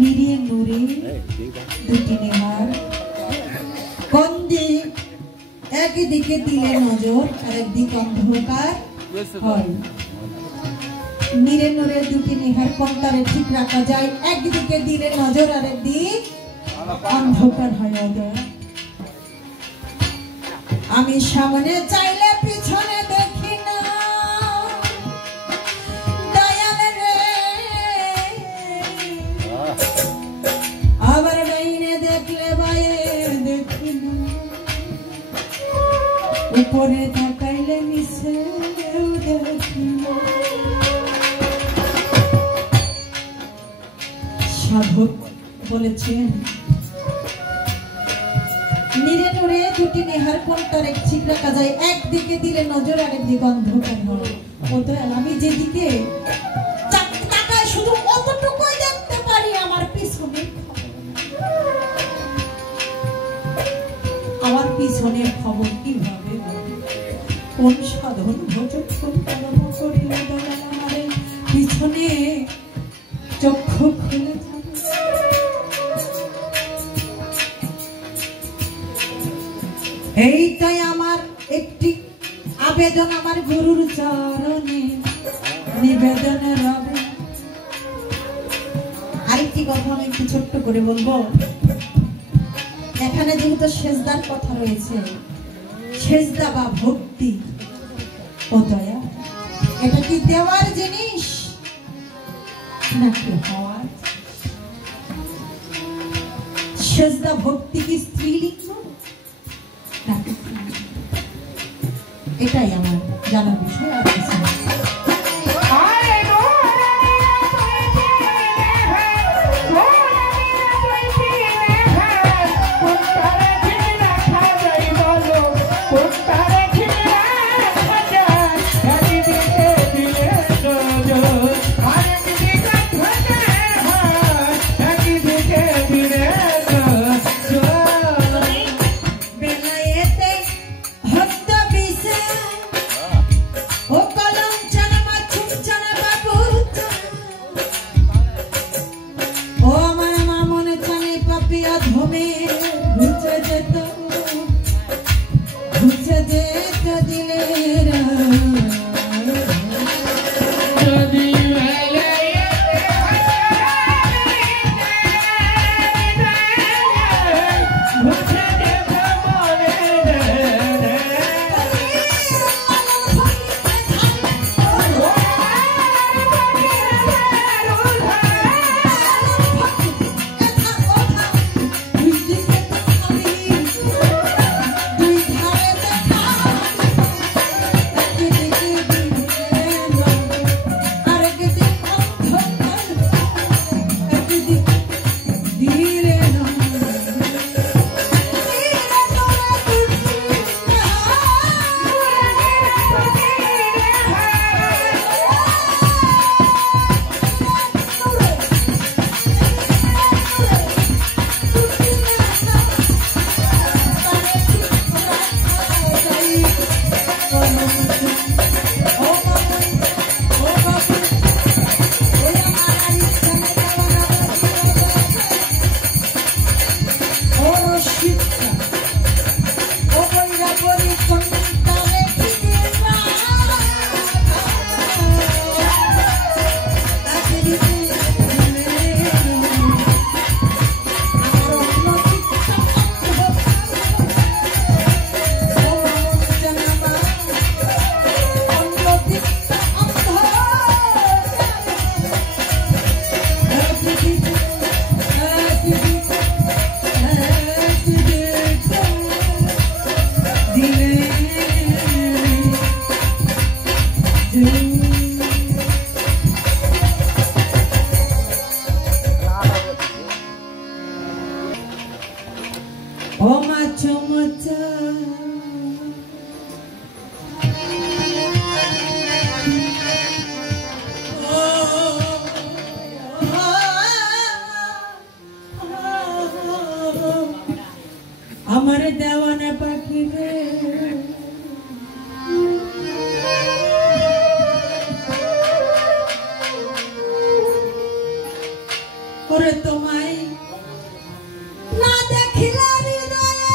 নিরে নুরে দুটি নেহার কোন দিক একদিকে দিলে নজর আর একদিক অন্ধকার হয়। নিরে নুরে দুটি নেহার কোনটারে ঠিক রাখা যায়, একদিকে দিলে নজর আর একদিক অন্ধকার হয়। আমি সামনে চাইলে পিছনে দেখি না দয়াল রে, আবার ডাইনে দেখলে বাইরে দেখি না, উপরে তাকাইলে নিচে দেখি না। সাধক বলেছেন নিরে নুরে দুটি নেহার কোনটার ঠিক রাখা যায়, একদিকে দিলে নজর আর একদিকে অন্ধকার হয়। আমি যেদিকে তাকায় শুধু অতটুকুই দেখতে পারি, আমার পিছনের খবর কিভাবে, কোন সাধন ভজন কোন কর্ম করিলে আমার পিছনে চক্ষু খুলে যাবে। এইটাই আমার একটি আবেদন, আমার গুরুর চরণে নিবেদনে রবে। আরেকটি কথা আমি একটু ছোট্ট করে বলবো। এখানে যেহেতু সেজদার কথা রয়েছে, সেজদা বা ভক্তি ও দয়া, এটা কি দেওয়ার জিনিস নাকি হওয়ার? সেজদা ভক্তি কি স্ত্রীলিঙ্গ? এটাই আমার জানার বিষয়। আর কিছু না। আমার দেওয়ানা পাখি রে করে তোমায় না দেখিলে হৃদয়ে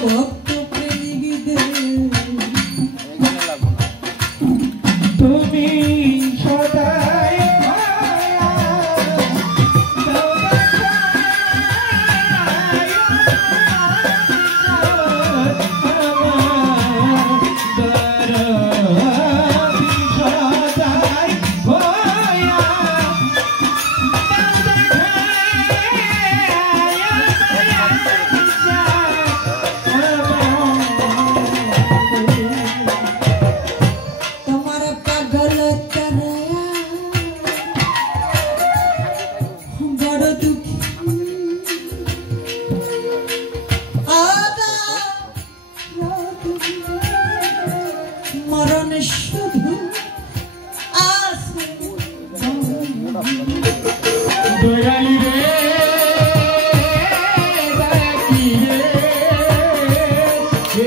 ভক্ত প্রেমিকদের তুমি সদাই মরণ শুধু আছে দয়ালি রে ডাকি রে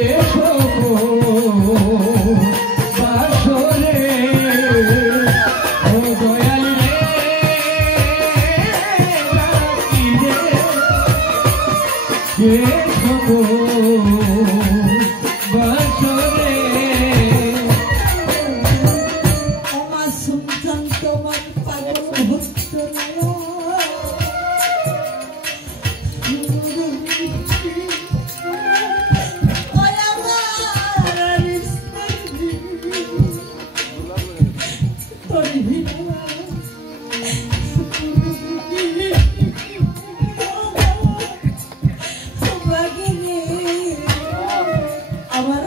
এসো বাসরে ও দয়ালি রে ডাকি রে এসো বাসরে তোমার পাগল ভক্ত আমার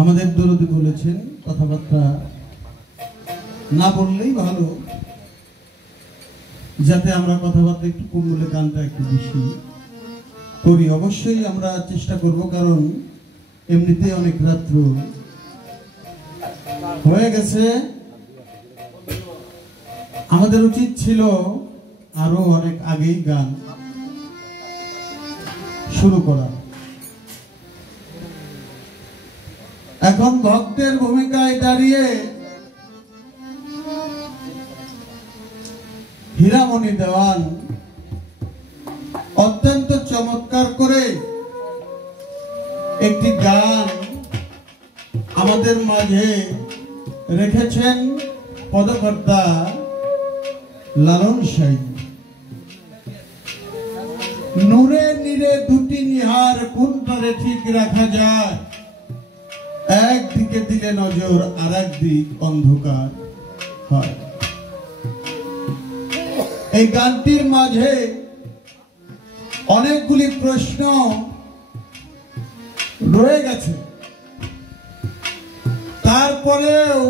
আমাদের দরদি বলেছেন কথাবার্তা না বললেই ভালো, যাতে আমরা কথাবার্তা একটু কম বলে গানটা একটু বেশি করি। অবশ্যই আমরা চেষ্টা করব, কারণ এমনিতে অনেক রাত্র হয়ে গেছে। আমাদের উচিত ছিল আরো অনেক আগেই গান শুরু করা। এখন ভক্তের ভূমিকায় দাঁড়িয়ে হীরামণি দেওয়ান অত্যন্ত চমৎকার করে একটি গান আমাদের মাঝে রেখেছেন পদকর্তা লালন সাই। নূরে নীরে দুটি নিহার কোনটারে ঠিক রাখা যায়, একদিকে দিলে নজর আর একদিক অন্ধকার হয়। এই গানটির মাঝে অনেকগুলি প্রশ্ন রয়ে গেছে, তারপরেও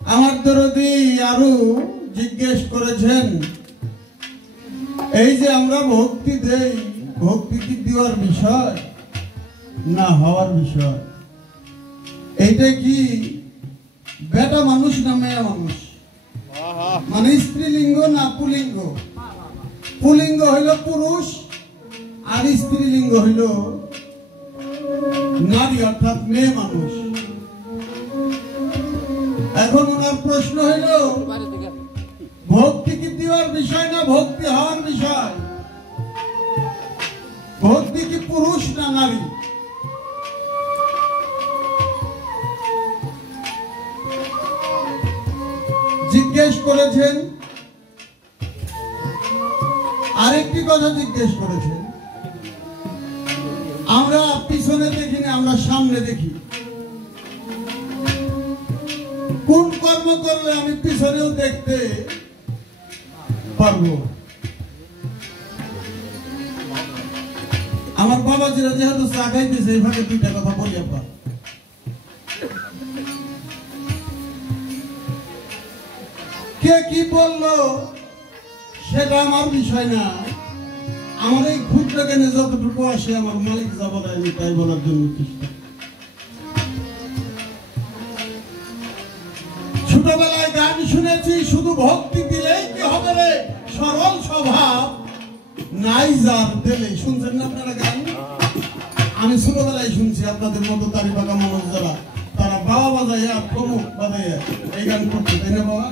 আমার দরদি আরো জিজ্ঞেস করেছেন, এই যে আমরা ভক্তি দেই, ভক্তি কি দেওয়ার বিষয় না হওয়ার বিষয়? এইটা কি বেটা মানুষ না মেয়ে মানুষ, মানে স্ত্রীলিঙ্গ না পুলিঙ্গ? পুলিঙ্গ হইল পুরুষ আর স্ত্রীলিঙ্গ হইল নারী, অর্থাৎ মেয়ে মানুষ। এখন ওনার প্রশ্ন হইল, ভক্তি কি দেওয়ার বিষয় না ভক্তি হওয়ার বিষয়? ভক্তি কি পুরুষ না নারী? জিজ্ঞেস করেছেন। আরেকটি কথা জিজ্ঞেস করেছেন, আমরা পিছনে দেখি না, আমরা সামনে দেখি। কোন কর্ম করলে আমি পিছনেও দেখতে পারবো? আমার বাবাজিরা যেহেতু চা খাইতেছে, এইভাবে দুইটা কথা বলি। আপনার কে কি বললো সেটা আমার বিষয় না। আমার এই ক্ষুদ্র জ্ঞানে যতটুকু আসে, আমার মালিক যা বলে আমি তাই বলার জন্য চেষ্টা। ছোটবেলায় গান শুনেছি, শুধু ভক্তি দিলেই কি হবে রে, সরল স্বভাব নাই যার দিলে। শুনছেন না আপনারা গান? আমি ছোটবেলায় শুনছি, আপনাদের মতো তারি পাকা মানুষ যারা, তারা বাবা বাজাইয়া প্রমুখ বাজাইয়া এই গান করতে, তাই না বাবা?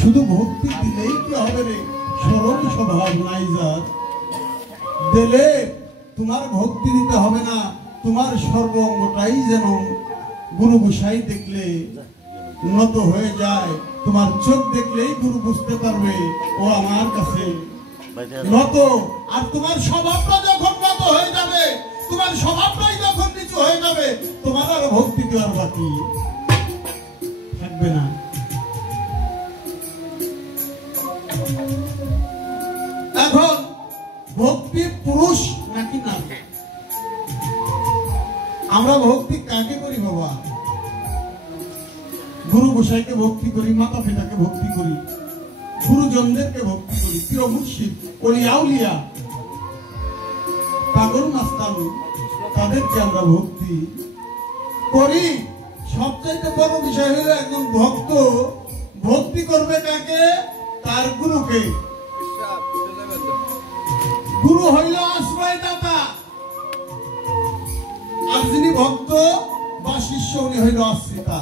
শুধু ভক্তি দিলেই কি হবে রে, সরল স্বভাব নাই যার দিলে। তোমার ভক্তি দিতে হবে না, তোমার সর্বঙ্গটাই যেন গুরু গোসাই দেখলে নত হয়ে যায়। তোমার চোখ দেখলেই গুরু বুঝতে পারবে ও আমার কাছে নত। আর তোমার স্বভাবটা যখন নত হয়ে যাবে, তোমার স্বভাবটাই যখন নিচু হয়ে যাবে, তোমার আর ভক্তি দেওয়ার বাকি থাকবে না। এখন ভক্তি পুরুষ নাকি নারী? আমরা ভক্তি কাকে করি বাবা? গুরু গোসাইকে ভক্তি করি, মাতা পিতাকে ভক্তি করি, গুরুজনদেরকে ভক্তি করি, প্রিয় মুর্শিদ, ওলিয়া আউলিয়া, পাগল মাস্তান, তাদেরকে আমরা ভক্তি করি। সবচাইতে বড় বিষয় হলো একজন ভক্ত ভক্তি করবে কাকে? তার গুরুকে। গুরু হইল আশ্রয়দাতা, আর যিনি ভক্ত বা শিষ্য উনি হইল আশ্রিতা।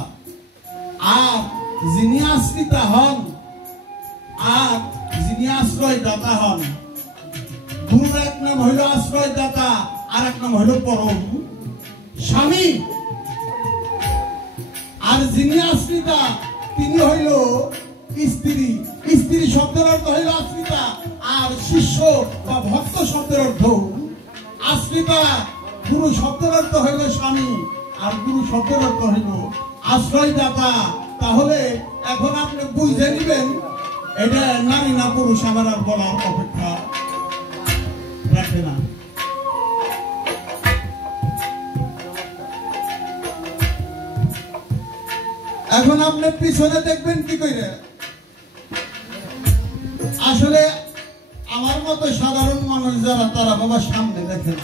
আর যিনি আশ্রিতা হন আর যিনি আশ্রয়দাতা হন, গুরুর এক নাম হইল আশ্রয়দাতা, আর এক নাম হইল পরম স্বামী। আর যিনি আশ্রিতা তিনি হইল স্ত্রী। স্ত্রী শব্দের অর্থ হইল আশ্রিতা, আর শিষ্য বা ভক্ত শব্দের অর্থ আশ্রিতা। গুরু শব্দের অর্থ হইল স্বামী, আর গুরু শব্দের অর্থ হইল আশ্রয়দাতা। তাহলে এখন আপনি বুঝে নিবেন এটা নারী না পুরুষ, আমার আর বলার অপেক্ষা রাখে না। এখন আপনি পিছনে দেখবেন কি করে? আসলে আমার মতো সাধারণ মানুষ যারা, তারা বাবা সামনে দেখেন,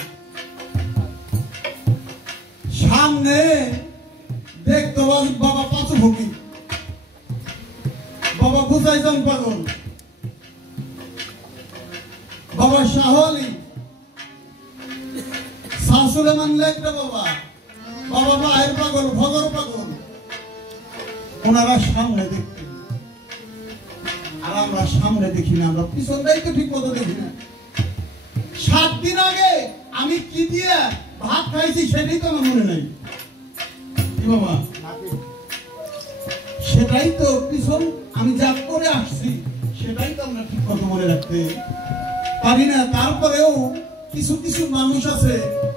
সামনে দেখতো বাবা পাঁচু ভুকি, বাবা বুঝাইজন পাগল, বাবা শাহ আলী, শাহ সুলেমান লেখটা বাবা, বাবা মায়ের পাগল, ভগর পাগল, ওনারা সামনে দেখতেন। আর আমরা সামনে দেখি না, আমরা পিছনটাই তো ঠিক মতো দেখি না। 7 দিন আগে আমি কি দিয়ে ভাত খাইছি সেটাই তো আমার মনে নাই। কি বাবা? সেটাই তো পিছন আমি যা করে আসছি সেটাই তো আমরা ঠিক মতো মনে রাখতে পারি না। তারপরেও কিছু কিছু মানুষ আছে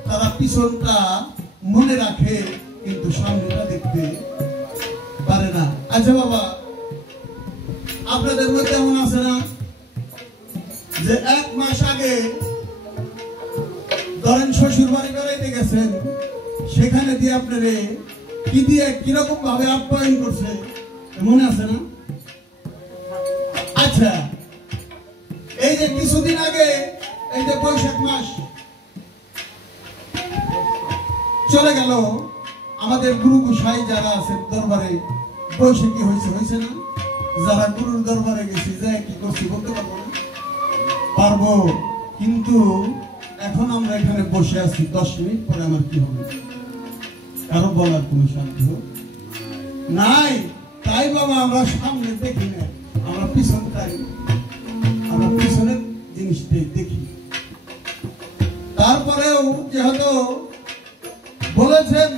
তারা পিছনটা মনে রাখে কিন্তু সামনেটা দেখতে পারে না। আচ্ছা বাবা, আপনাদের মধ্যে এমন আছে না যে 1 মাস আগে ধরেন শ্বশুর বাড়ি বেড়াইতে গেছেন, সেখানে দিয়ে আপনারে কি দিয়ে কিরকম ভাবে আপ্যায়ন করছে, মনে আছে না? আচ্ছা, এই যে কিছুদিন আগে এই যে বৈশাখ মাস চলে গেল, আমাদের গুরু গোসাই যারা আছে দরবারে বৈশাখী হয়েছে না? যারা গুরুর দরবারে গেছি যে কি করছি বলতে পারবো না? পারবো, কিন্তু এখন আমরা এখানে বসে আছি, 10 মিনিট পরে আমার কি হবে কারো বলার কোনো সাধ্য নাই। তাই বাবা আমরা সামনে দেখি না, আমরা পিছনটাই, আমরা পিছনের জিনিসটাই দেখি। তারপরেও যেহেতু বলেছেন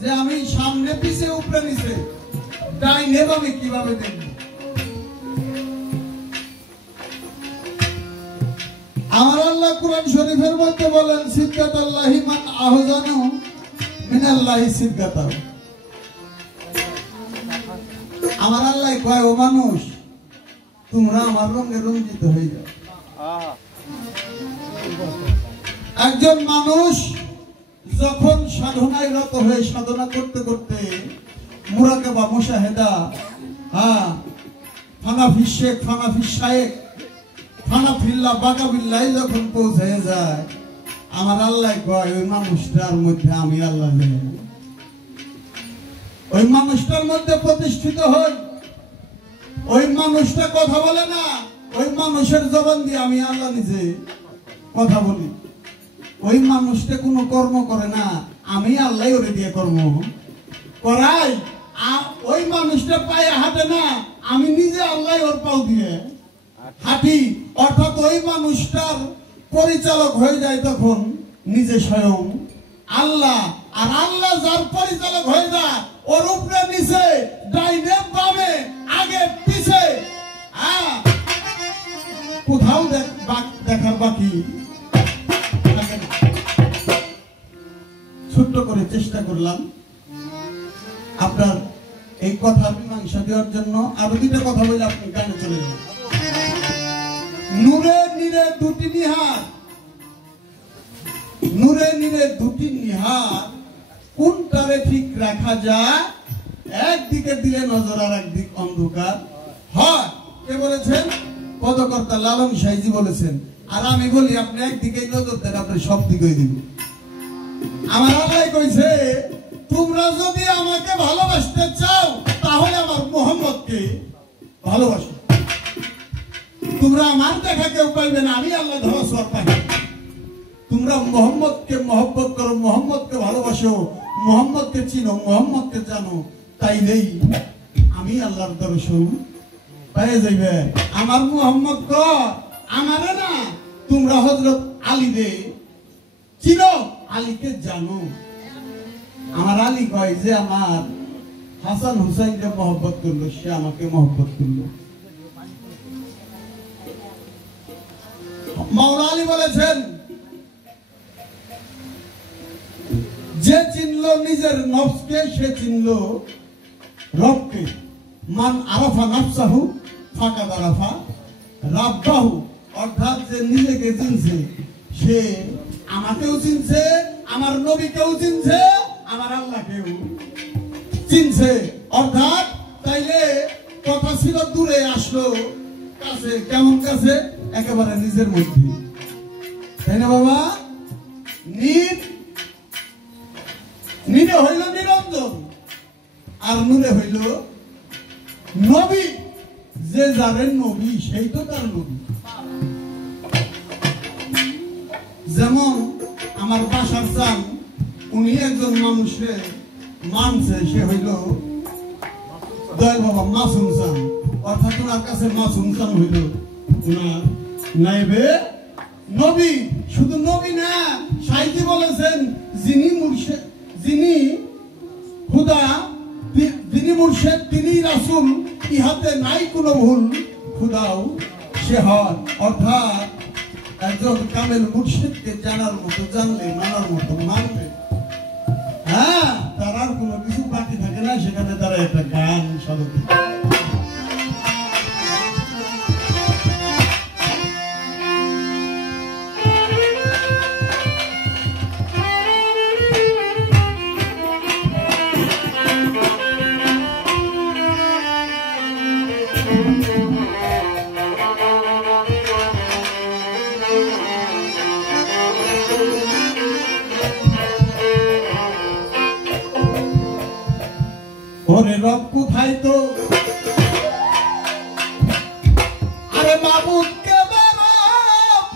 যে আমি সামনে পিছে উপরে নিচে ডাইনে বামে কিভাবে দেখব, আমার আল্লাহ কুরআন শরীফের মধ্যে বলেন সিদকাতাল্লাহি মান আহজানু মিনাল্লাহি সিদকাতা। আমার আল্লাহ কয়, ও মানুষ তোমরা আমার রঙে রঞ্জিত হয়ে যাও। একজন মানুষ যখন সাধনায় রত হয়ে সাধনা করতে করতে মুরাকাবা মুশাহেদা, ফানাফি শেখ, ফানাফি শায়েখ, ফানাফিল্লাহ বাকাবিল্লাহ যখন পৌঁছে যায়, আমার আল্লাহ কয় ওই মানুষটার মধ্যে আমি আল্লাহ নেই। ওই মানুষটার মধ্যে প্রতিষ্ঠিত হই। ওই মানুষটা কথা বলে না, ওই মানুষের জবান দিয়ে আমি আল্লাহ নিজে কথা বলি। ওই মানুষটা কোনো কর্ম করে না, আমি আল্লাহ ওরে দিয়ে কর্ম করাই। ওই মানুষটা পায়ে হাঁটে না, আমি নিজে আল্লাহ ওর পাও দিয়ে হাঁটি। অর্থাৎ ওই মানুষটার পরিচালক হয়ে যায় তখন নিজে স্বয়ং আল্লাহ। আর আল্লাহ যার পরিচালক হয়ে যায়, ওর উপরে নিচে ডাইনে বামে আগে পিছে কোথাও দেখার বাকি থাকে না। ছোট্ট করে চেষ্টা করলাম আপনার এই কথার মীমাংসা দেওয়ার জন্য। আরো 2টা কথা বলে আপনি গানে চলে যাবেন। নূরে নীরে দুটি নিহার, নূরে নীরে দুটি নিহার, কোনটারে ঠিক রাখা যায়? একদিকে দিলে নজর আর একদিক অন্ধকার হয়। কে বলেছেন? পদকর্তা লালন সাইজি বলেছেন। আর আমি বলি আপনি একদিকে নজর দেন, আপনি সব দিকেই দিবেন। আমার আল্লাহ কইছে, তোমরা যদি আমাকে ভালোবাসতে চাও তাহলে আমার মুহাম্মদকে ভালোবাসো। তোমরা আমার দেখা কেউ পাইবে না, আমি আল্লাহ ধরাছোঁয়ার পাই। তোমরা মুহাম্মদকে মহব্বত করো, মুহাম্মদকে ভালোবাসো, মুহাম্মদকে চিনো, মুহাম্মদকে জানো, তাইলেই আমি আল্লাহর দর্শন পেয়ে যাইবে। আমার মুহাম্মদ কয় আমারে না, তোমরা হযরত আলী রে চিনো, আলীকে জানো। আমার আলী কয় যে আমার হাসান হুসাইনকে মহব্বত করলো, সে আমাকে মহব্বত করলো। মাওলা আলী বলেছেন, যে চিনলো নিজের নফসকে সে চিনলো রবকে। মান আরাফা নাফসাহু ফাকাদ আরাফা রাব্বাহু। অর্থাৎ যে নিজেকে চিনছে সে আমাকেও চিনছে, আমার নবীকেও চিনছে, আমার আল্লাহকেও চিনছে। অর্থাৎ তাইলে কথা ছিল দূরে আসলো কাছে, কেমন কাছে? একেবারে নিজের মধ্যে, তাই না বাবা? নীরে হইল নিরঞ্জন আর নূরে হইল নবী। যে যাবেন নবী সেই তো তার নবী। যেমন আমার বাসার চান, উনি একজন মানুষে মানছে, সে হইল দয়াল বাবা মাসুম চান, অর্থাৎ ওনার কাছে মাসুম চান হইল ওনার নাইবে নবী। শুধু নবী না, সাহিত্যে বলেছেন যিনি মুর্শিদ, যিনি খুদা, যিনি মুর্শিদ তিনি রাসূল, ইহাতে নাই কোনো ভুল, খুদাও সে হন। অর্থাৎ একজন কামেল মুর্শিদকে জানার মতো জানলে, মানার মতো মানবে, হ্যাঁ, তার আর কোনো কিছু বাকি থাকে না। সেখানে তারা একটা গান সাধকে ওরে রব কোথায় তো, আরে মাবুদ কে রব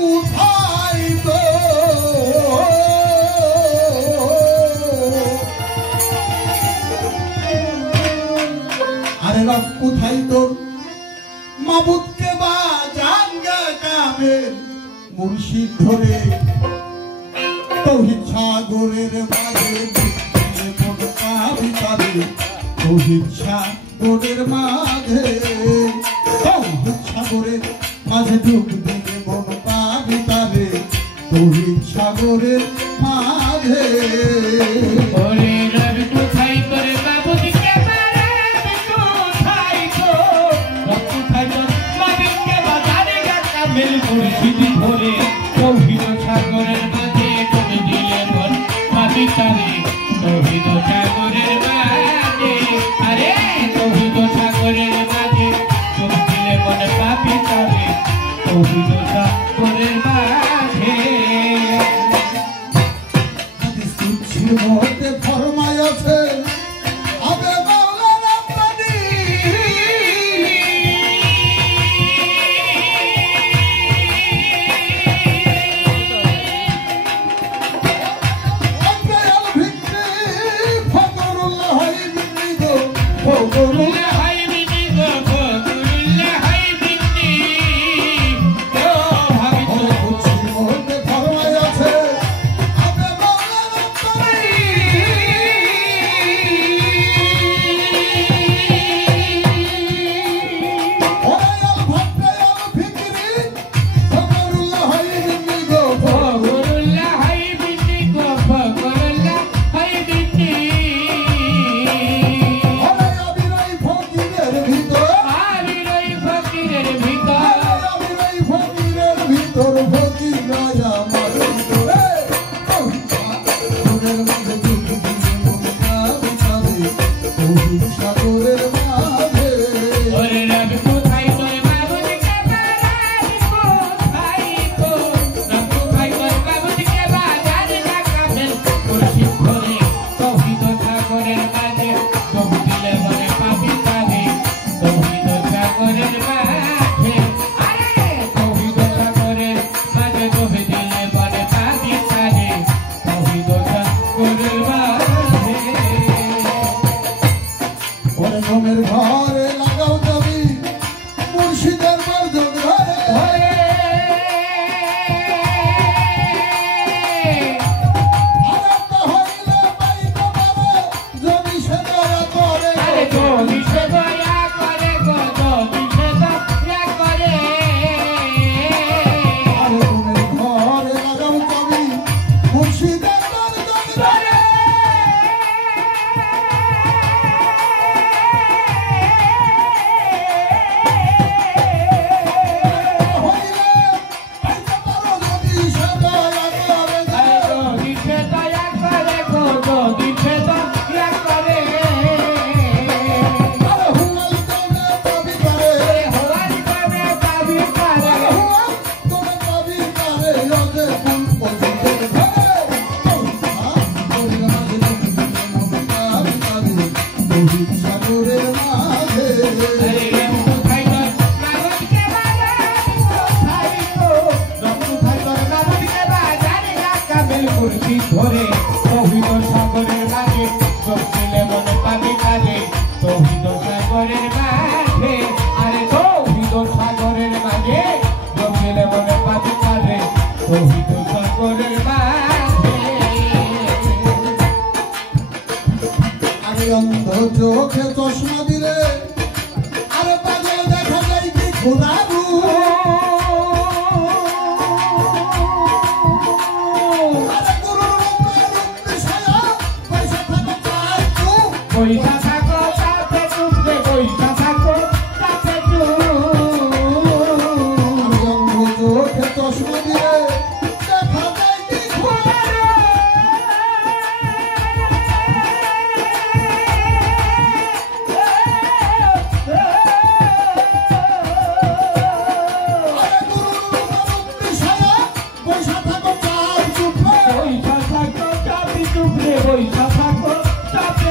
কোথায় তো, আরে রব কোথায় তো, মাবুদ কে বা জানগা কামেল মুর্শিদ ধরে তৌহিদ সাগরের মাঝে তৌহিদ সাগরের মাঝে, তৌহিদ সাগরের মাঝে ডুব দিলে মন পাবি তারে, তৌহিদ সাগরের মাঝে। ওরে রব কোথায় তোর মাবুদ কে বারে কোথায় তো, রব কোথায় তোর মাবুদ কে বাজারে গাতা মেল মুর্শিদ ধরে, তৌহিদ সাগরের মাঝে ডুব দিলে মন পাবি তারে, তৌহিদ সাগরের মাঝে, আরে তৌহিদ সাগরের মাঝে ডুব দিলে মন পাবি তারে, তৌহিদ সাগরের মাঝে। হাদিস কুদসির মধ্যে ফরমায় আছে, আবে মাওলা রাব্বানি, কামেল মুর্শিদ ধরে তৌহিদ সাগরের মাঝে চোখ দিলে মনে পাবি কাজে তৌহিদ সাগরের মাঝে আরে তৌহিদ সাগরের মাঝে চোখ দিলে মনে পাবি কাজে তৌহিদ সাগরের মাঝে আরে অন্ধ চোখে চশমা দিলে আরে পাগল দেখা যায় কি খোদা পয়সা থাকো তাতে ডুববে পয়সা থাকো তাতে চোখে চশমা দিয়ে দেখা যায় কি পয়সা থাকো চাপ চুপে পয়সা থাকো চাপি ডুববে পয়সা থাকো তাতে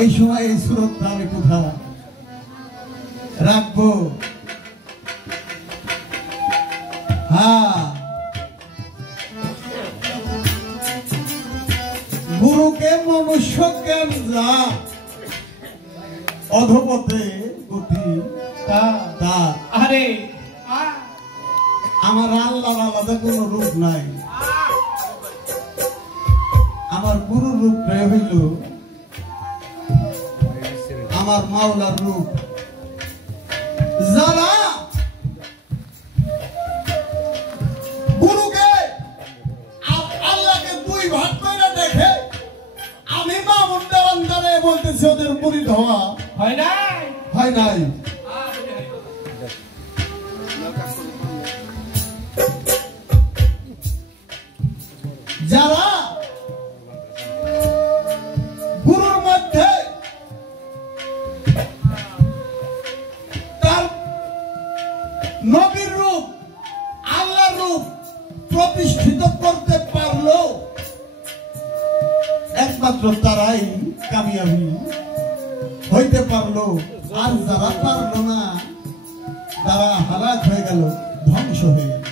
এই সময় এই সুরতটা আমি কোথায় রাখবো? হ্যাঁ, গুরুকে মনুষ্য জ্ঞান যা অধপথে গতি তা। আরে আমার আল্লাহর আলাদা কোন রূপ নাই, আমার গুরুর রূপ হইল আমার মাওলার রূপ। যারা গুরুকে আল্লাহকে দুই ভাগ করে দেখে বলতেছে ওদের মুরিদ হওয়া হয় নাই হয় নাই। যারা গুরুর মধ্যে তার নবীর রূপ আল্লাহর রূপ প্রতিষ্ঠিত করতে পারলো একমাত্র তারাই কামিয়াবি হইতে পারলো। আর যারা পারলো না তারা হালাক হয়ে গেল, ধ্বংস হয়ে গেল।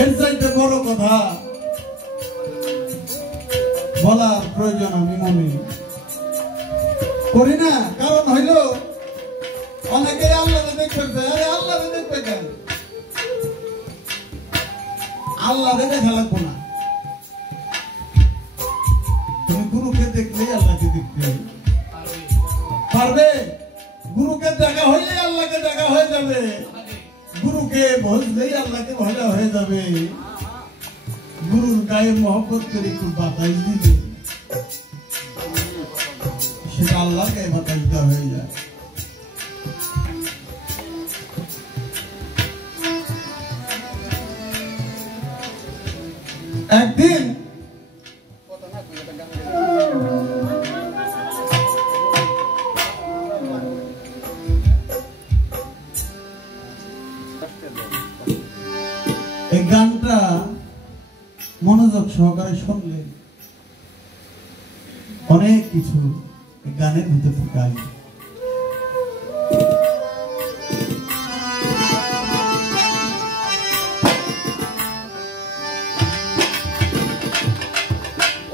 এর চাইতে বড় কথা বলার প্রয়োজন আমি মনে করি না। কারণ হইল অনেকে আল্লাহরে দেখবে, আরে আল্লাহরে দেখবে কেন? আল্লাহরে দেখা লাগবো না, তুমি গুরুকে দেখলেই আল্লাহকে দেখতে পারবে। গুরুকে দেখা হইলে আল্লাহকে দেখা হয়ে যাবে, গুরুকে বুঝলেই আল্লাহকে ভজা হয়ে যাবে। গুরুর গায়ে মহব্বত করে একটু বাতাস দিলে সেটা আল্লাহর গায়ে বাতাস দেওয়া হয়ে যায়। একদিন এই গানটা মনোযোগ সহকারে শুনলে অনেক কিছু এই গানের ভিতর থেকে আসবে।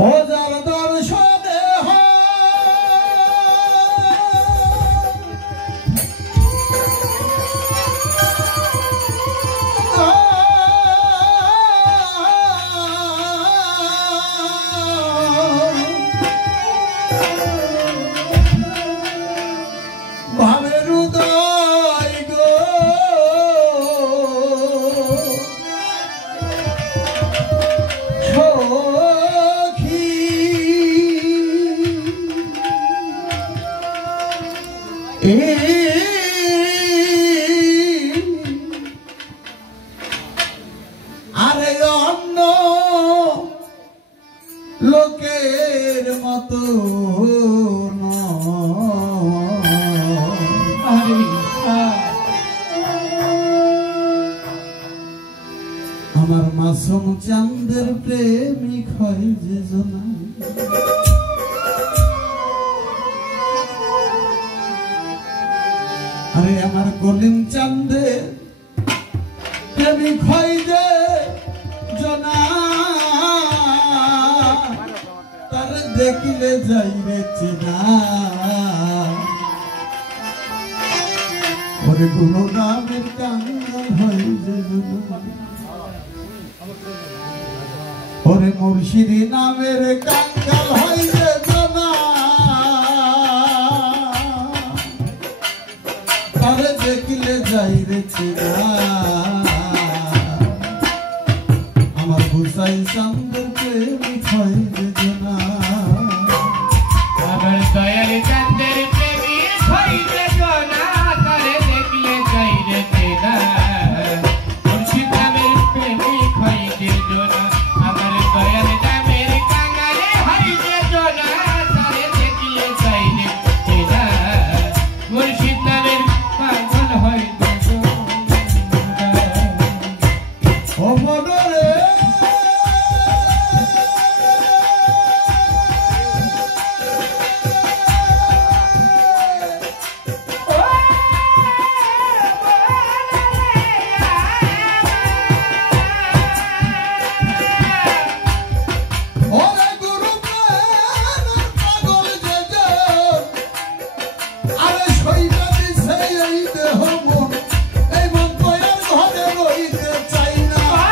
ও যার দর্শনে ভাবের উদয় গো আরে অন্য লোকের মতো আমার মাসুম চাঁদের প্রেমিক হয় যে জনা। আরে আমার কলিম চাঁদের প্রেমিক হয় যে জনা, তার দেখিলে যাই রে চেনা। ওরে গুরু নামের কাঙ্গাল হয় যে জনা, ওরে মুর্শিদি নামের কাঙ্গাল হয় যে জনা, তারে দেখিলে যাই রে চেনা। আমার হুসাইন চাঁদের প্রেমিক হয় যে জনা, আমার দয়াল চাঁদের প্রেমিক হয় যে জনা, তারে দেখলে যাই রে চেনা। মুর্শিদ নামের প্রেমিক হয় যে জনা, আমার দয়াল নামের কাঙ্গালে হয় যে জনা, তারে দেখলে যাই রে চেনা। মুর্শিদ নামের পাগল হয় যে জনা। ও মনরে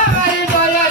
আমার দয়াল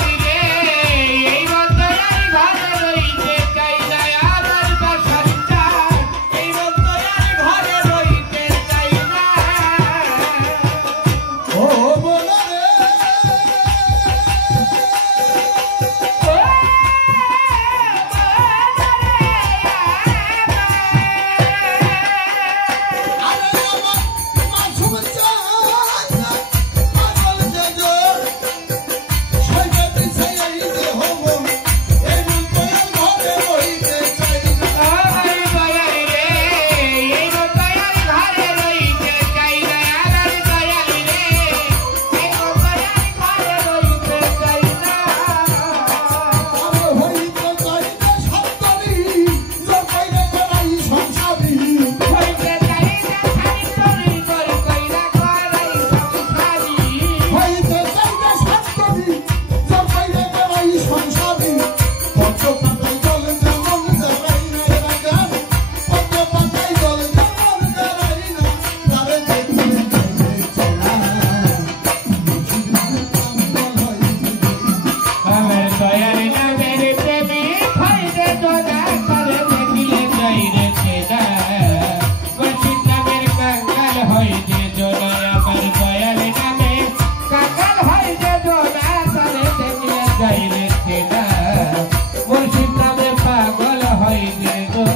যাই রেখে না মুর্শিদ নামে পাগল হইবে গো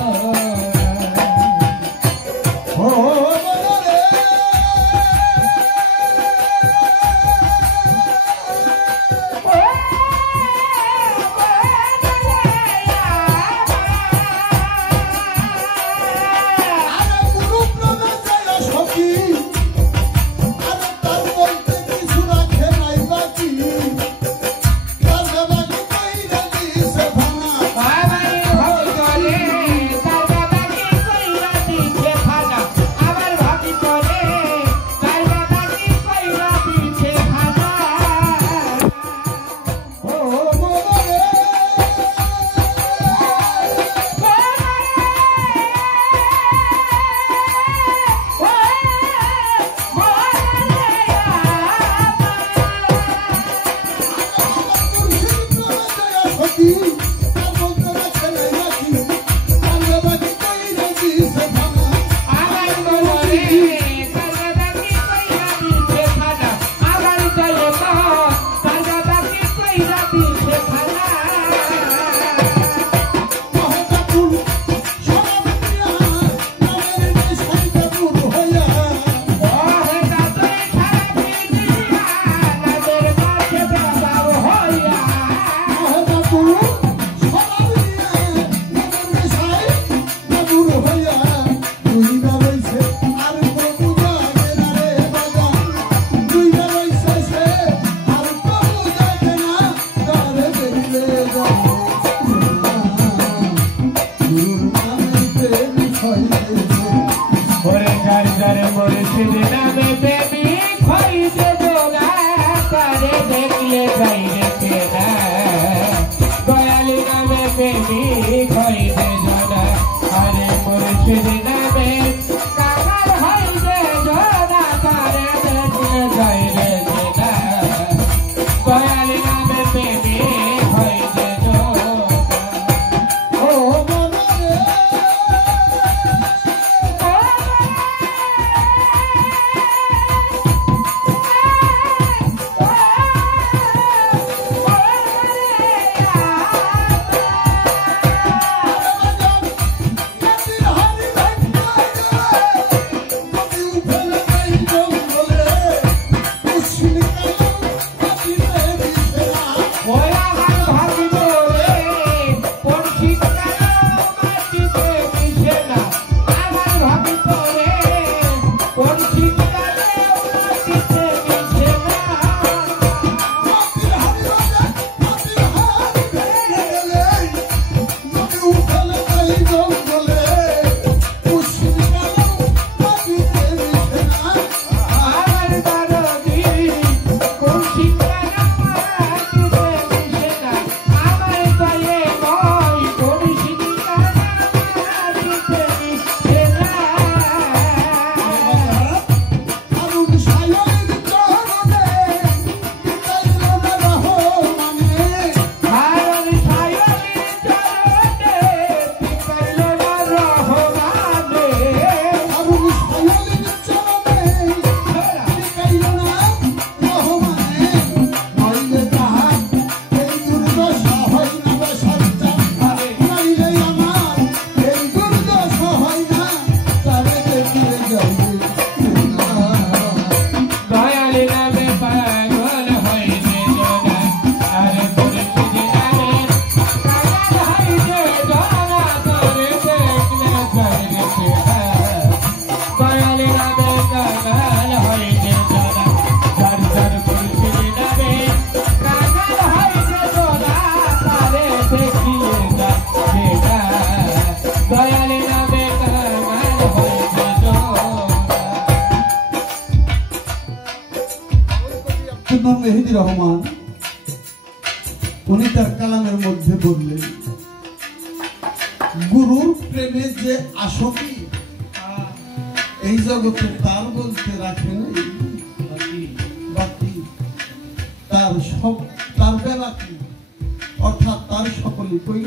মেহেদি রহমান উনি তার কালামের মধ্যে বললেন গুরুর প্রেমে যে আসক্তি এই জগতে তার বলতে রাখেন বাকি তার সব তার বেলাকি অর্থাৎ তার সকলে কই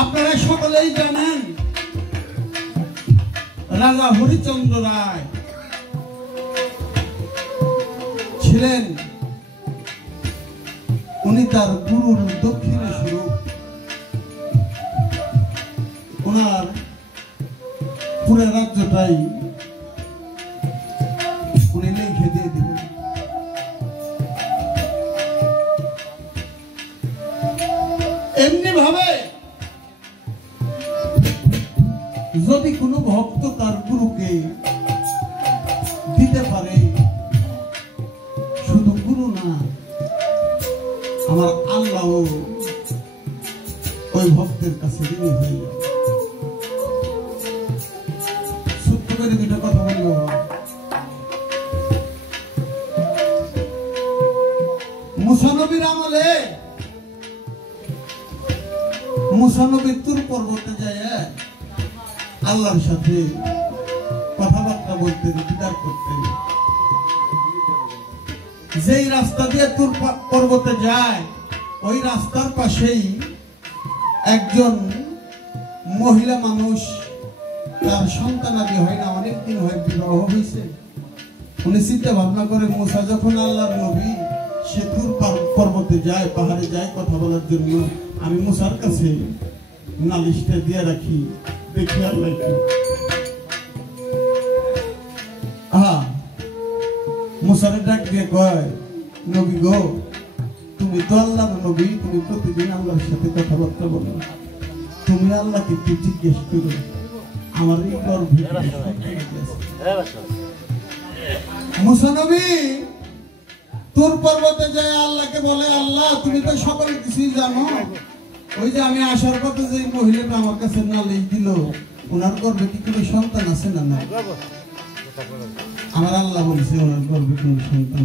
আপনারা সকলেই জানেন রাজা হরিচন্দ্র রায় ছিলেন, উনি তার গুরুর দক্ষিণে স্বরূপ। ওনার পুরো রাজ্যটাই উনি লিখে দিয়ে দিলেন। এমনি ভাবে যদি কোনো ভক্ত তার গুরুকে দিতে পারে, শুধু গুরু না, আমার আল্লাহ ওই ভক্তের কাছে ঋণী হয়ে যাবে। সত্য করে দুটো কথা বলবো। মুসা নবীর আমলে মুসা নবী তুর পর্বতে যায় আল্লাহর সাথে কথাবার্তা বলতেন, দিদার করতেন। যেই রাস্তা দিয়ে তুর পর্বতে যায়, ওই রাস্তার পাশেই একজন মহিলা মানুষ, তার সন্তানাদি হয় না, অনেকদিন হয়, বিবাহ হয়েছে। উনি চিন্তা ভাবনা করে, মুসা যখন আল্লাহর নবী, সে তুর পর্বতে যায়, পাহাড়ে যায় কথা বলার জন্য, আমি মুসার কাছে নালিশটা দিয়ে রাখি, দেখি আল্লাহ কি। মুসারে ডাক দিয়ে কয়, নবী গো, তুমি তো আল্লাহর নবী, তুমি প্রতিদিন আল্লাহর সাথে কথাবার্তা বলো, তুমি আল্লাহকে একটু জিজ্ঞেস করো আমার এই গর্ভে। মুসা নবী তুর পর্বতে যায় আল্লাহকে বলে, আল্লাহ তুমি তো সকল কিছুই জানো, ওই যে আমি আসার পথে যে মহিলাটা আমার কাছে নালিশ দিল, ওনার গর্ভে কি কোনো সন্তান আছে না? না। আমার আল্লাহ বলছে ওনার গর্ভে কোনো সন্তান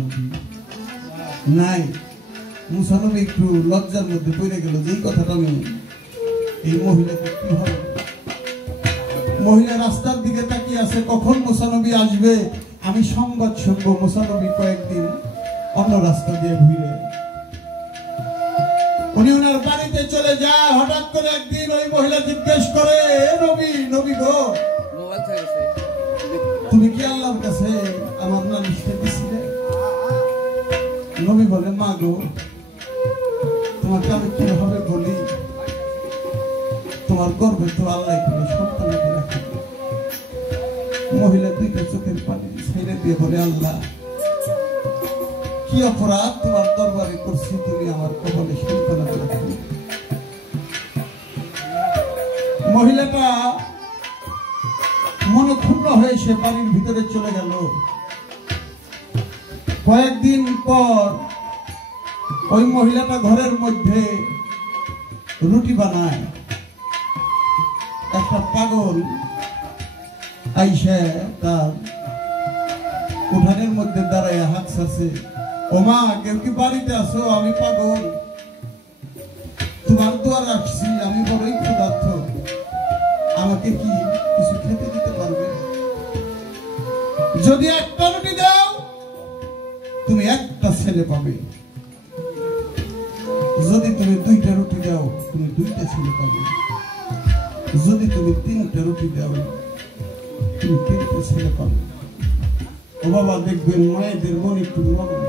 নাই। মুসা নবী একটু লজ্জার মধ্যে পড়ে গেল, যেই কথাটা আমি এই মহিলাকে কি হবে। মহিলা রাস্তার দিকে তাকিয়ে আছে, কখন মুসা নবী আসবে আমি সংবাদ শুনবো। মুসা নবী কয়েকদিন অন্য রাস্তা দিয়ে ঘুরে উনি ওনার বাড়িতে চলে যায়। হঠাৎ করে একদিন ওই মহিলা জিজ্ঞেস করে, নবী, নবী গো, তুমি কি আল্লাহর কাছে আমার নালিশটা দিছিলে? নবী বলে, মা গো, তোমাকে আমি কিভাবে বলি, তোমার গর্ভে তো আল্লাহ কোনো সন্তান রাখে। মহিলা দুইটা চোখের পানি ছেড়ে দিয়ে বলে, আল্লাহ কি অপরাধ তোমার দরবারে করছি, তুমি আমার কপালে সন্তান রাখি। মহিলাটা মনক্ষুণ্ণ হয়ে সে বাড়ির ভিতরে চলে গেল। কয়েকদিন পর ওই মহিলাটা ঘরের মধ্যে রুটি বানায়। একটা পাগল আইসা তার উঠানের মধ্যে দাঁড়ায় হাঁকছে, ও মা, কেউ কি বাড়িতে আসো? আমি পাগল, তোমার দোয়া রাখছি, আমি বড়ই ক্ষুধার্ত, আমাকে কি কিছু খেতে দিতে পারবে? যদি একটা রুটি দাও তুমি একটা ছেলে পাবে, যদি তুমি দুইটা রুটি দাও তুমি দুইটা ছেলে পাবে, যদি তুমি তিনটা রুটি দাও তুমি তিনটা ছেলে পাবে। ও বাবা, দেখবেন মায়েদের মন একটু নরম,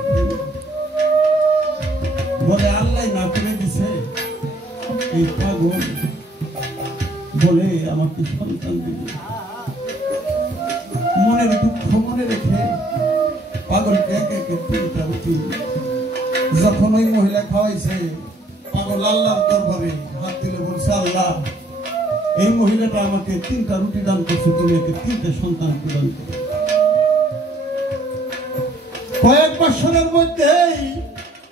বলে আল্লাহ না করে দিছে, এই পাগল বলে আমাকে সন্তান দিবে। মনের দুঃখ মনে রেখে পাগলকে একে একে তিনটা রুটি যখন ওই মহিলা খাওয়াইছে, পাগল আল্লাহর দরবারে হাত দিলে বলছে, আল্লাহ এই মহিলাটা আমাকে তিনটা রুটি দান করছে, তুমি একে তিনটা সন্তান প্রদান করো। কয়েক বছরের মধ্যেই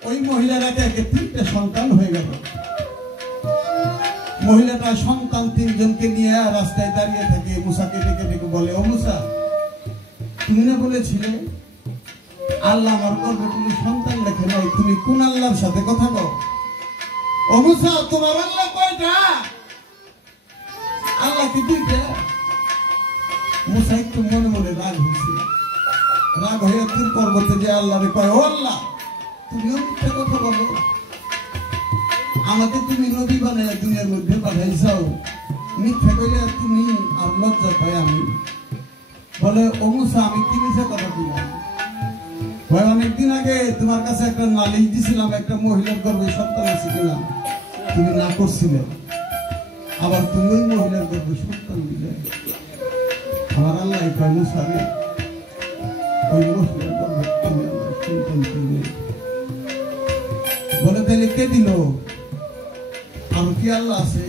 ওই মহিলার একে একে তিনটা সন্তান হয়ে গেল। মহিলাটা সন্তান তিনজনকে নিয়ে রাস্তায় দাঁড়িয়ে থাকে, মুসাকে ডেকে ডেকে বলে, ও মুসা, তুমি না বলেছিলে আল্লাহ আমার গর্ভে কোনো সন্তান রেখে নাই, তুমি কোন আল্লাহর সাথে কথা কও? ও মুসা, তোমার আল্লাহ কয়টা? আল্লাহ কি দুইটা? মুসা একটু মনে মনে রাগ হয়েছে। রাগ হয়ে তুর পর্বতে যে আল্লাহরে কয়, ও আল্লাহ, তুমিও মিথ্যা কথা বলো, আমাকে তুমি নবী বানায় দুনিয়ার মধ্যে পাঠাইছাও, মিথ্যা কইলে তুমি আর লজ্জা পাই আমি। বলে, ও মুসা, আমি কি মিথ্যা কথা দিলাম? ভাই অনেকদিন আগে তোমার কাছে একটা নালিশ দিছিলাম, একটা মহিলার গর্ভে সন্তান আছে কিনা, তুমি না করছিলে, আবার তুমি ওই মহিলার গর্ভে সন্তান দিলে। আমার আল্লাহ কয় মুসা রে, ওই মহিলার গর্ভে তুমি আমার সন্তান দিলে। বলে তাহলে কে দিল? আর কি আল্লাহ আছে?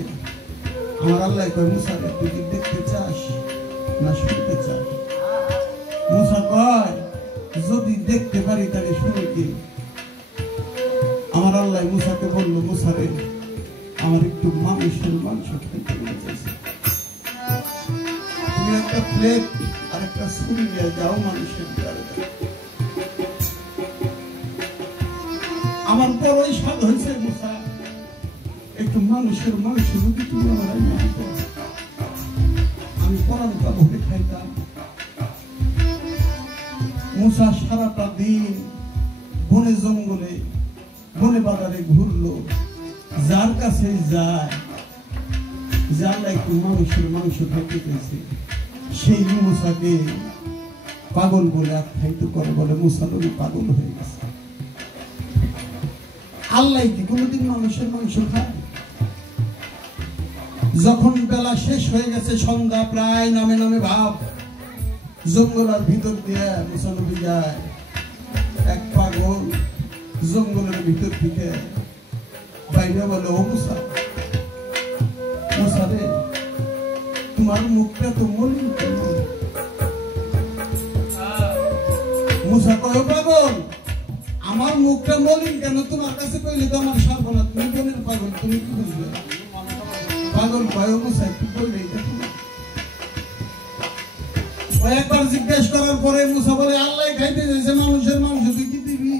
আমার আল্লাহ কয় মুসা রে, তুই কি দেখতে চাস না শুনতে চাস? মুসা কয় যদি দেখতে পারি তাহলে শুনে কি? আমার আল্লাহ মুসাকে বলল, মুসা রে, আমার একটু মানুষের মাংস খেতে মনে চাইছে, তুমি একটা প্লেট আর একটা ছুরি নিয়ে যাও মানুষের দ্বারে। আমার বড়ই স্বাদ হয়েছে মুসা, একটু মানুষের মাংস যদি তুমি আমার আমি পরানটা ভরে খাইতাম। মুসা সারাটা দিন বনে জঙ্গলে বনে বাজারে ঘুরলো, যার কাছে যায় যে আল্লাহ একটু মানুষের মাংস খাইতে পেয়েছে, সেই মুসাকে পাগল বলে আখ্যায়িত করে, বলে মুসা নবী পাগল হয়ে গেছে। আল্লাহ কি কোনোদিন মানুষের মাংস খায়? যখন বেলা শেষ হয়ে গেছে, সন্ধ্যা প্রায় নামে নামে ভাব, জঙ্গলের ভিতর দিয়ে মুসা নবী যায়। এক পাগল জঙ্গলের ভিতর থেকে বাইরে বলে, ও মুসা, মুসা রে, তোমার মুখটা তো মলিন কেন? মুসা কয়, পাগল, আমার মুখটা মলিন কেন? তোমার কাছে কইলে তো আমার সর্বনাশ, তুমি বলেন পাগল, তুমি কি বুঝবে? পাগল কয়, ও মুসা একটু কইলেই দেখো। একবার জিজ্ঞেস করার পরে মুসা বলে, আল্লাহ খাইতে যাইছে মানুষের মাংস, তুই কি দিবি?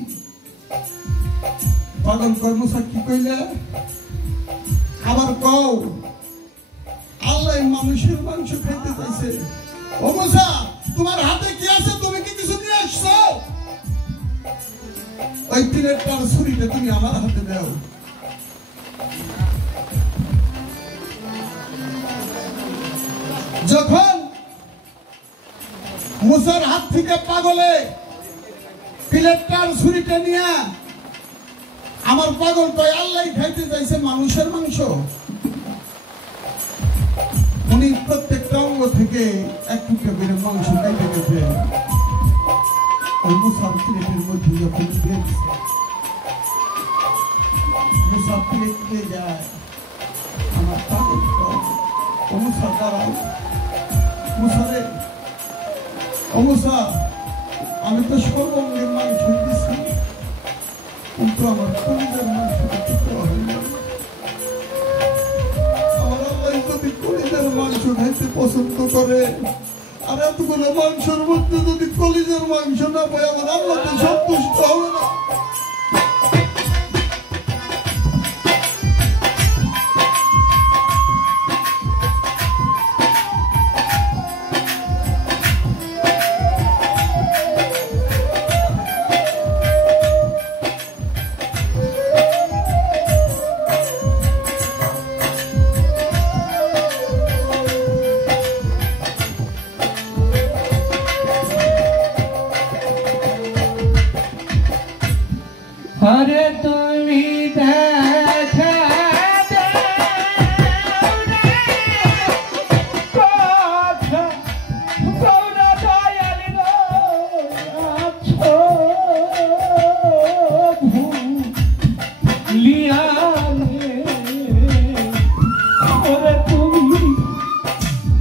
পাগল কয়, মুসা কি কইলে? আবার কও, আল্লাহ মানুষের মাংস খাইতে চাইছে। ও মুসা, তোমার হাতে কি আছে? তুমি কি কিছু নিয়ে আসছো? ওই প্লেটটার ছুরিটা তুমি আমার হাতে দাও। যখন মুসার হাত থেকে পাগলে প্লেটটার ছুরিটা নিয়ে, আমার পাগল কয়, আল্লাহ খাইতে চাইছে মানুষের মাংস। উনি প্রত্যেকটা অঙ্গ থেকে এক টুকরা করে মাংস খাইতে গেছে। ওই মুসার প্লেটের মধ্যে যখন দিয়েছে, মুসা প্লেট নিয়ে যায়। আমার পাগল কয়, ও মুসা দাঁড়াও, মুসা রে, ও মুসা, আমি তো সর্বাঙ্গের মাংস দিচ্ছি, কিন্তু আমার কলিজার মাংস খেতে হয় না। আমার আল্লাহ যদি কলিজার মাংস খাইতে পছন্দ করে, আর এতগুলো মাংসের মধ্যে যদি কলিজার মাংস না পাই, আমার আল্লাহ তো সন্তুষ্ট হবে না। আরে তুমি দেখা কথা কৌনা দয়াল আছো ভুলিয়ালে, ওরে তুমি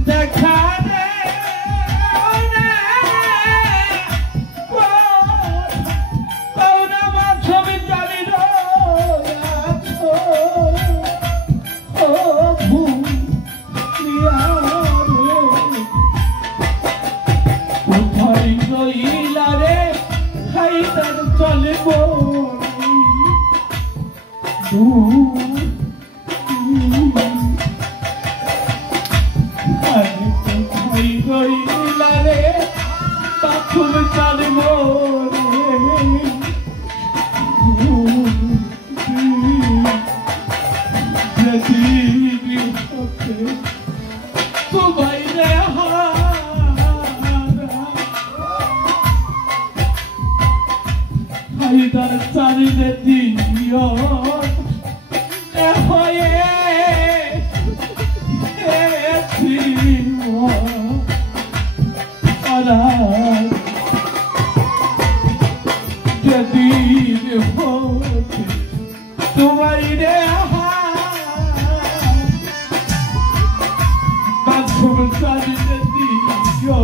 দেখা চলে গইলারে পাথর চলে তো বাইরে চাহিদার চারিদে দিও হয়ে যেদিন হতে তোমার রে বাথরুম চারিদে দিও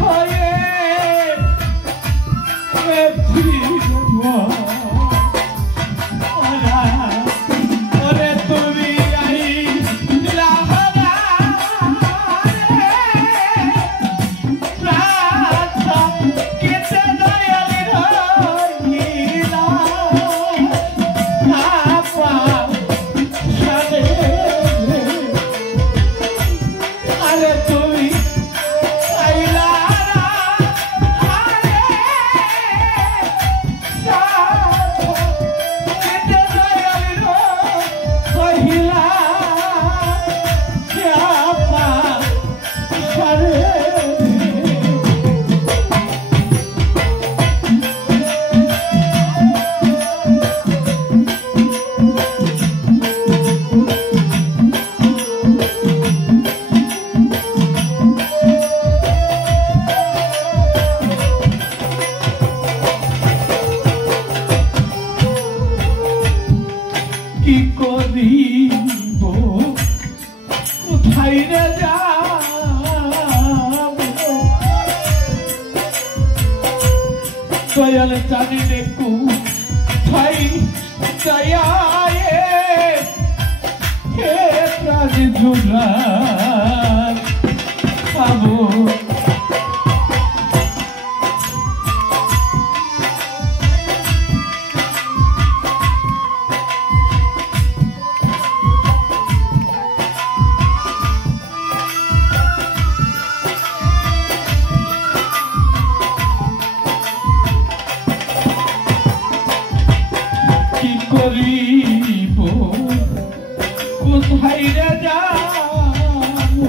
হয়ে কি করিব কোথায় রে যাব দয়াল জানি রে কোথায় যায় হে প্রাণ জুড়া পাবো করিব কোথায় রে যাব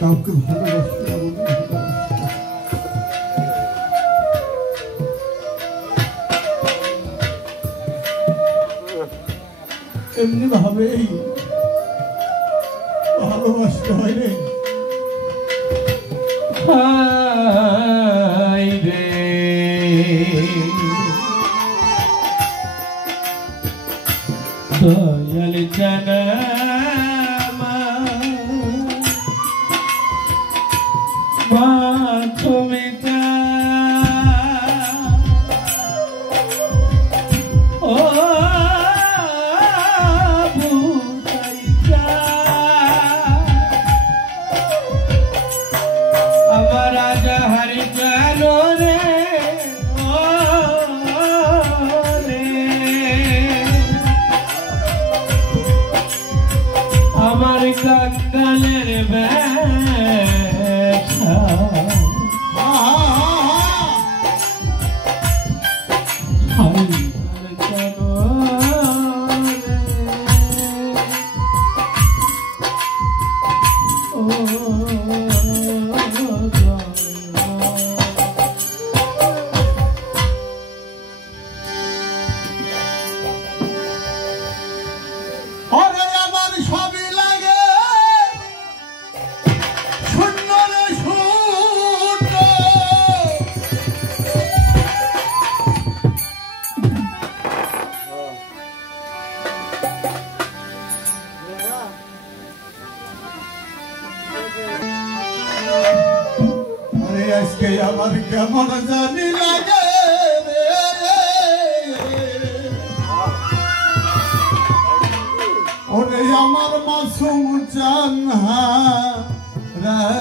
কাউকে ভালোবাসতে এমনি ভাবেই ভালোবাসতে হয় রে। দয়াল জানা তুমি ও আমার রাজা হরি গেল রে ও রে আমার কাঙ্গালের ব্যথা আজকে আমার কেমন জানি লাগে ওরে আমার মাসুম জান হারাই